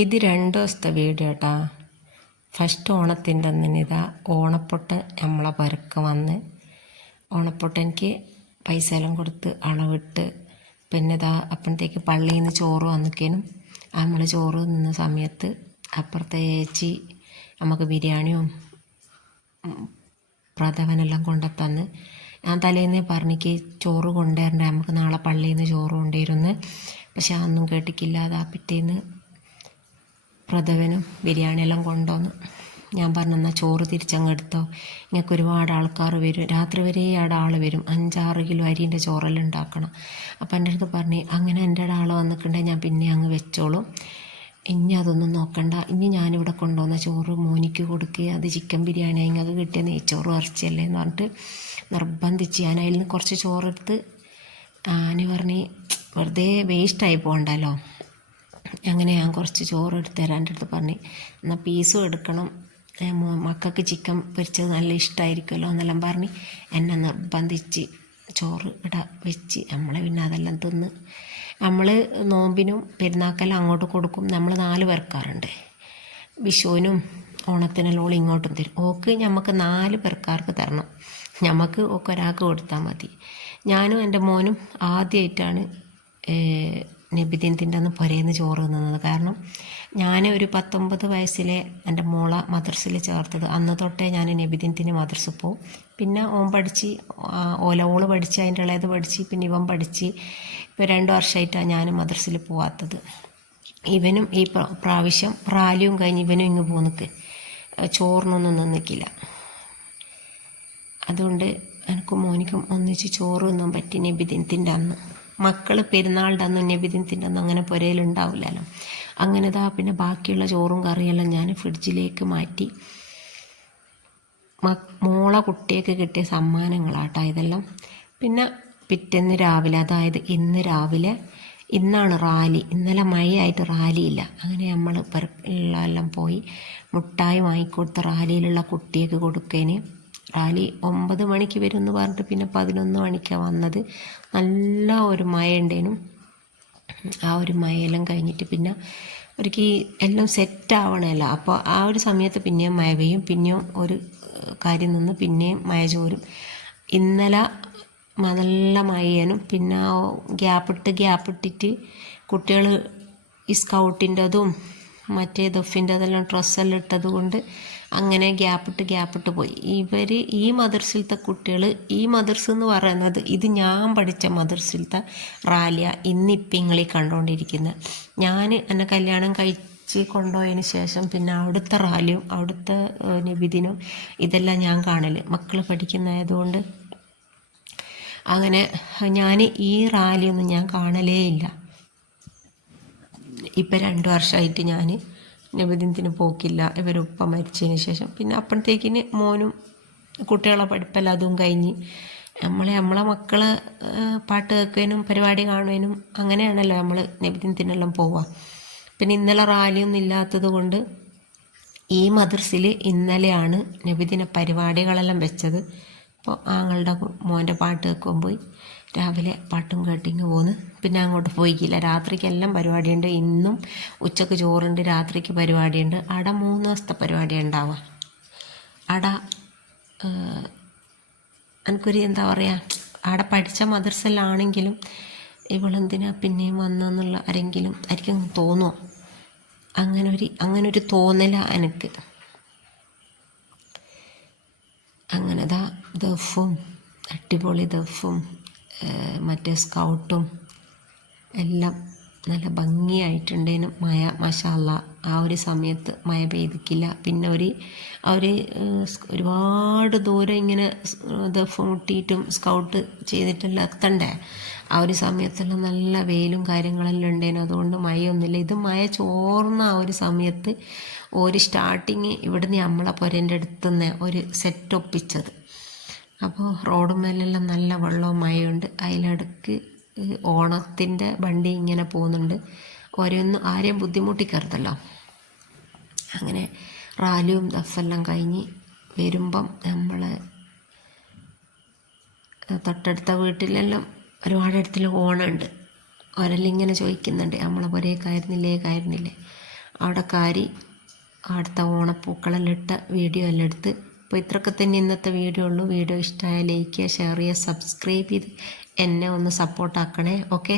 ഇത് 2 ദിവസത്തെ വീഡിയോ കേട്ടോ. ഫസ്റ്റ് ഓണത്തിൻ്റെ അന്നിതാ ഓണപ്പൊട്ട് നമ്മളെ പരക്കം വന്ന് ഓണപ്പൊട്ട് എനിക്ക് പൈസ എല്ലാം കൊടുത്ത് അളവിട്ട് പിന്നെ ഇതാ അപ്പോഴത്തേക്ക് പള്ളിയിൽ നിന്ന് ചോറ് വന്നിക്കേനും നമ്മൾ ചോറ് നിന്ന സമയത്ത് അപ്പുറത്തെ ചേച്ചി നമുക്ക് ബിരിയാണിയും പ്രഥമനെല്ലാം കൊണ്ടുത്തന്ന് ഞാൻ തലേന്ന് പറഞ്ഞിക്ക് ചോറ് കൊണ്ടുവരണ്ട നമുക്ക് നാളെ പള്ളിയിൽ നിന്ന് ചോറ് കൊണ്ടുവരുമെന്ന്. പക്ഷെ അതൊന്നും കേട്ടിക്കില്ല. അതാ പിറ്റേന്ന് പ്രഥമനും ബിരിയാണിയെല്ലാം കൊണ്ടുവന്നു. ഞാൻ പറഞ്ഞു എന്നാൽ ചോറ് തിരിച്ചങ്ങ് എടുത്തോ, ഇങ്ങൾക്ക് ഒരുപാട് ആൾക്കാർ വരും, രാത്രി വരെ അവിടെ ആൾ വരും, 5-6 കിലോ അരിൻ്റെ ചോറെല്ലാം ഉണ്ടാക്കണം. അപ്പം എൻ്റെ അടുത്ത് പറഞ്ഞ് അങ്ങനെ എൻ്റെ ആൾ വന്നിട്ടുണ്ടെങ്കിൽ ഞാൻ പിന്നെ അങ്ങ് വെച്ചോളും, ഇനി അതൊന്നും നോക്കണ്ട, ഇനി ഞാനിവിടെ കൊണ്ടുവന്ന ചോറ് മോനിക്ക് കൊടുക്കുക, അത് ചിക്കൻ ബിരിയാണി നിങ്ങൾക്ക് കിട്ടിയ നെയ്ച്ചോറ് ഇറച്ചിയല്ലേ എന്ന് പറഞ്ഞിട്ട് നിർബന്ധിച്ച് ഞാൻ അതിൽ നിന്ന് കുറച്ച് ചോറെടുത്ത് ആന് പറഞ്ഞ് വെറുതെ വേസ്റ്റായി പോകണ്ടല്ലോ. അങ്ങനെ ഞാൻ കുറച്ച് ചോറ് എടുത്ത് തരാൻ എൻ്റെ അടുത്ത് പറഞ്ഞ് എന്നാൽ പീസും എടുക്കണം, മക്കൾക്ക് ചിക്കൻ പൊരിച്ചത് നല്ല ഇഷ്ടമായിരിക്കുമല്ലോ എന്നെല്ലാം പറഞ്ഞ് എന്നെ നിർബന്ധിച്ച് ചോറ് ഇവിടെ വെച്ച് നമ്മളെ പിന്നെ അതെല്ലാം തിന്ന്. നമ്മൾ നോമ്പിനും പെരുന്നാക്കെല്ലാം അങ്ങോട്ട് കൊടുക്കും. നമ്മൾ 4 പേർക്കാറുണ്ട്, വിഷുവിനും ഓണത്തിനെല്ലാം ഇങ്ങോട്ടും തരും. ഓക്ക് നമുക്ക് 4 പേർക്കാർക്ക് തരണം, നമുക്ക് ഒക്കെ ഒരാൾക്ക് കൊടുത്താൽ മതി. ഞാനും എൻ്റെ മോനും ആദ്യമായിട്ടാണ് നബിദിനത്തിൻ്റെ അന്ന് പുരയിന്ന് ചോറ് തിന്നുന്നത്. കാരണം ഞാൻ ഒരു 19 വയസ്സിലെ എൻ്റെ മോളെ മദ്രസയിൽ ചേർത്തത്, അന്ന് തൊട്ടേ ഞാൻ നബിദിനത്തിന് മദ്രസ പോവും. പിന്നെ ഓൻ പഠിച്ച് ഓള് പഠിച്ച് അതിൻ്റെ ഇളയത് പഠിച്ച് പിന്നെ ഇവൻ പഠിച്ച് ഇപ്പോൾ 2 വർഷമായിട്ടാണ് ഞാൻ മദ്രസയിൽ പോവാത്തത്. ഇവനും ഈ പ്രാവശ്യം റാലിയും കഴിഞ്ഞ് ഇവനും ഇങ്ങ് പോന്നിക്ക്, ചോറിനൊന്നും നിന്നിക്കില്ല. അതുകൊണ്ട് എനിക്കും മോനിക്കും ഒന്നിച്ച് ചോറ് തിന്നാൻ പറ്റി നബിദിനത്തിൻ്റെ അന്ന്. മക്കൾ പെരുന്നാളിൻ്റെ അന്നും നബിദിനത്തിൻ്റെ അന്നും അങ്ങനെ പുരയിലുണ്ടാവില്ലല്ലോ. അങ്ങനെ പിന്നെ ബാക്കിയുള്ള ചോറും കറിയെല്ലാം ഞാൻ ഫ്രിഡ്ജിലേക്ക് മാറ്റി. മോളെ കുട്ടിയൊക്കെ കിട്ടിയ സമ്മാനങ്ങളാട്ടോ ഇതെല്ലാം. പിന്നെ പിറ്റേന്ന് രാവിലെ, അതായത് ഇന്ന് രാവിലെ, ഇന്നാണ് റാലി, ഇന്നലെ മഴയായിട്ട് റാലിയില്ല. അങ്ങനെ നമ്മൾ എല്ലാം പോയി മുട്ടായി വാങ്ങിക്കൊടുത്ത റാലിയിലുള്ള കുട്ടിയൊക്കെ കൊടുക്കേന്. റാലി 9 മണിക്ക് വരും എന്ന് പറഞ്ഞിട്ട് പിന്നെ 11 മണിക്കാണ് വന്നത്. നല്ല ഒരു മഴ ഉണ്ടേനും. ആ ഒരു മഴയെല്ലാം കഴിഞ്ഞിട്ട് പിന്നെ ഒരിക്കൽ എല്ലാം സെറ്റാവണമല്ലോ. അപ്പോൾ ആ ഒരു സമയത്ത് പിന്നെയും മഴ പെയ്യും, പിന്നെയും ഒരു കാര്യം നിന്ന് പിന്നെയും മഴ ചോരും. ഇന്നലെ നല്ല മഴയാനും പിന്നെ ഗ്യാപ്പിട്ടിട്ട് കുട്ടികൾ ഈ സ്കൗട്ടിൻ്റെതും മറ്റേ ദഫിൻ്റെതെല്ലാം ഡ്രസ്സെല്ലാം ഇട്ടത് കൊണ്ട് അങ്ങനെ ഗ്യാപ്പിട്ട് പോയി. ഈ മദർസിലത്തെ കുട്ടികൾ, ഈ മദർസ് എന്ന് പറയുന്നത് ഇത് ഞാൻ പഠിച്ച മദർസിലത്തെ റാലിയ ഇന്നിപ്പം ഇങ്ങളീ കണ്ടുകൊണ്ടിരിക്കുന്നത്. ഞാൻ എന്നെ കല്യാണം കഴിച്ച് കൊണ്ടുപോയതിന് ശേഷം പിന്നെ അവിടുത്തെ റാലിയും അവിടുത്തെ നബിദിനും ഇതെല്ലാം ഞാൻ കാണൽ, മക്കൾ പഠിക്കുന്നതായതുകൊണ്ട്. അങ്ങനെ ഞാൻ ഈ റാലിയൊന്നും ഞാൻ കാണലേ ഇല്ല. ഇപ്പം 2 വർഷമായിട്ട് ഞാൻ നബിദിനത്തിന് പോക്കില്ല, ഇവരുപ്പ മരിച്ചതിന് ശേഷം. പിന്നെ അപ്പോഴത്തേക്കിന് മോനും കുട്ടികളെ പഠിപ്പെല്ലാം അതും കഴിഞ്ഞ് നമ്മളെ മക്കളെ പാട്ട് കേൾക്കാനും പരിപാടി കാണുവാനും അങ്ങനെയാണല്ലോ നമ്മൾ നബിദിനത്തിനെല്ലാം പോവുക. പിന്നെ ഇന്നലെ റാലിയൊന്നും ഇല്ലാത്തത് കൊണ്ട് ഈ മദ്രസയിൽ ഇന്നലെയാണ് നബിദിന പരിപാടികളെല്ലാം വെച്ചത്. അപ്പോൾ ആങ്ങളുടെ മോൻ്റെ പാട്ട് കേൾക്കാൻ പോയി, രാവിലെ പാട്ടും കേട്ടിങ്ങ് പോന്ന്. പിന്നെ അങ്ങോട്ട് പോയിക്കില്ല. രാത്രിക്കെല്ലാം പരിപാടിയുണ്ട്, ഇന്നും ഉച്ചക്ക് ചോറുണ്ട്, രാത്രിക്ക് പരിപാടിയുണ്ട്. അവിടെ 3 ദിവസത്തെ പരിപാടി ഉണ്ടാവുക. അവിടെ എനിക്കൊരു എന്താ പറയുക, അവിടെ പഠിച്ച മദ്രസയിലാണെങ്കിലും ഇവളെന്തിനാ പിന്നെയും വന്നെന്നുള്ള ആരെങ്കിലും തോന്നുമോ? അങ്ങനൊരു തോന്നലാണ് എനിക്ക്. അങ്ങനെ ദഫും അടിപൊളി ദഫും മറ്റേ സ്കൗട്ടും എല്ലാം നല്ല ഭംഗിയായിട്ടുണ്ടേനും. മഴ മാഷാ അല്ലാ ആ ഒരു സമയത്ത് മഴ പെയ്തിക്കില്ല. പിന്നെ ഒരുപാട് ദൂരം ഇങ്ങനെ ദഫ് മുട്ടിയിട്ടും സ്കൗട്ട് ചെയ്തിട്ടെല്ലാം എത്തണ്ടേ. ആ ഒരു സമയത്തെല്ലാം നല്ല വെയിലും കാര്യങ്ങളെല്ലാം ഉണ്ടേനും, അതുകൊണ്ട് മഴയൊന്നുമില്ല. ഇത് മഴ ചോർന്ന ആ ഒരു സമയത്ത് ഒരു സ്റ്റാർട്ടിങ് ഇവിടുന്ന് നമ്മളെ പുരേൻ്റെ അടുത്തുനിന്ന് ഒരു സെറ്റ് ഒപ്പിച്ചത്. അപ്പോൾ റോഡ് മേലെല്ലാം നല്ല വെള്ളവും മഴയുണ്ട്. അതിലിടക്ക് ഓണത്തിൻ്റെ വണ്ടി ഇങ്ങനെ പോകുന്നുണ്ട്. ആരെയും ബുദ്ധിമുട്ടിക്കരുതല്ലോ. അങ്ങനെ റാലിയും ദഫെല്ലാം കഴിഞ്ഞ് വരുമ്പം നമ്മൾ തൊട്ടടുത്ത വീട്ടിലെല്ലാം ഒരുപാട് ഇടത്തിൽ ഓണമുണ്ട്. അവരെല്ലാം ഇങ്ങനെ ചോദിക്കുന്നുണ്ട് നമ്മളെ പുരയെ കയറുന്നില്ലേ. അവിടെ കാരി അവിടുത്തെ ഓണപ്പൂക്കളെല്ലാം ഇട്ട വീഡിയോ എല്ലാം എടുത്ത്. അപ്പോൾ ഇത്രയൊക്കെ തന്നെ ഇന്നത്തെ വീഡിയോ ഉള്ളൂ. വീഡിയോ ഇഷ്ടമായ ലൈക്ക് ചെയ്യുക, ഷെയർ ചെയ്യുക, സബ്സ്ക്രൈബ് ചെയ്ത് എന്നെ ഒന്ന് സപ്പോർട്ടാക്കണേ. ഓക്കെ.